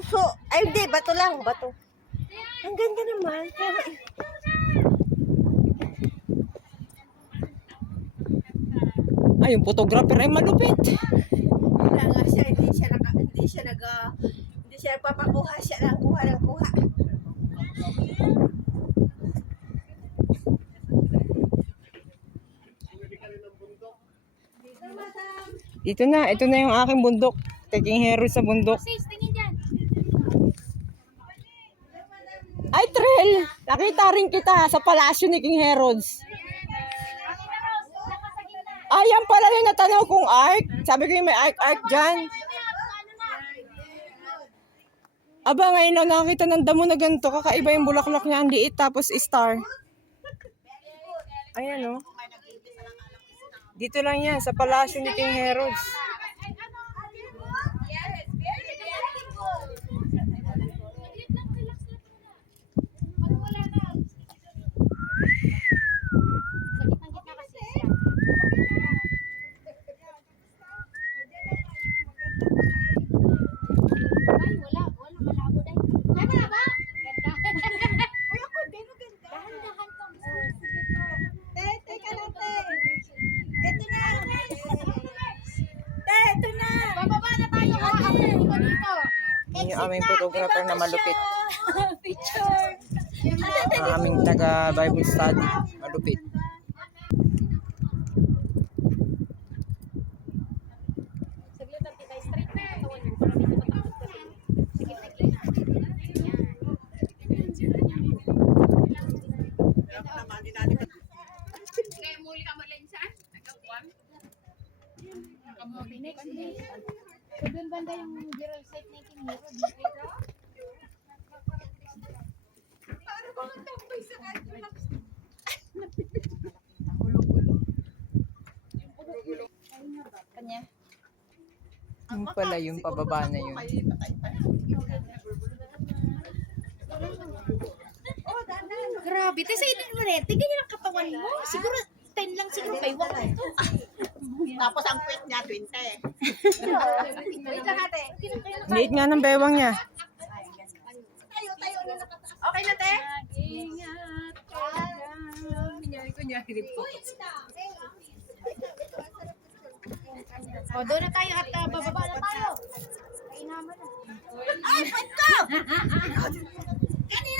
puso. Ay, hindi. Bato lang. Bato. Ang ganda naman. Pero, Ay, yung photographer ay malupit. wala nga siya. Hindi siya nagpapakuha. Siya lang kuha ng kuha. Ito na yung aking bundok. Taking hero sa bundok. Sis, tingin dyan. Ay, Trel! Nakita rin kita sa palasyo ni King Herods. Ay, yan pala yung natanaw kong ark. Sabi ko yung may ark dyan. Aba, ngayon lang nakakita ng damo na ganito. Kakaiba yung bulaklak niya, ang liit, tapos star. Ayan, oh. Dito lang yan, sa palasyo ni King Herods. Yan yung aming photographer na malupit. Picture. Ang aming taga Bible study. Malupit. Saglit ang tibay. Straight na yung katawan mo. Para medyo matakot ka din. Sige, sige. Kaya muli ka malensa? Nagkapuan? Nagkamuli ka niya. So, doon banda yung Gerald site na yung Hero. Dito? Kanya? Yung pala yung pababa na yun. Grabe, tayo sa edad mo rin. Tignan yung katawan mo. Siguro 10 lang siguro by 1. tapos ang quick niya, 20. Wait lang ate. Liit nga ng bewang niya. Tayo na nakataas. Okay na te? Ingat. Kunyari po. O, doon na tayo at bababa na tayo. Kainaman na. Ay, pwede ko! Kanina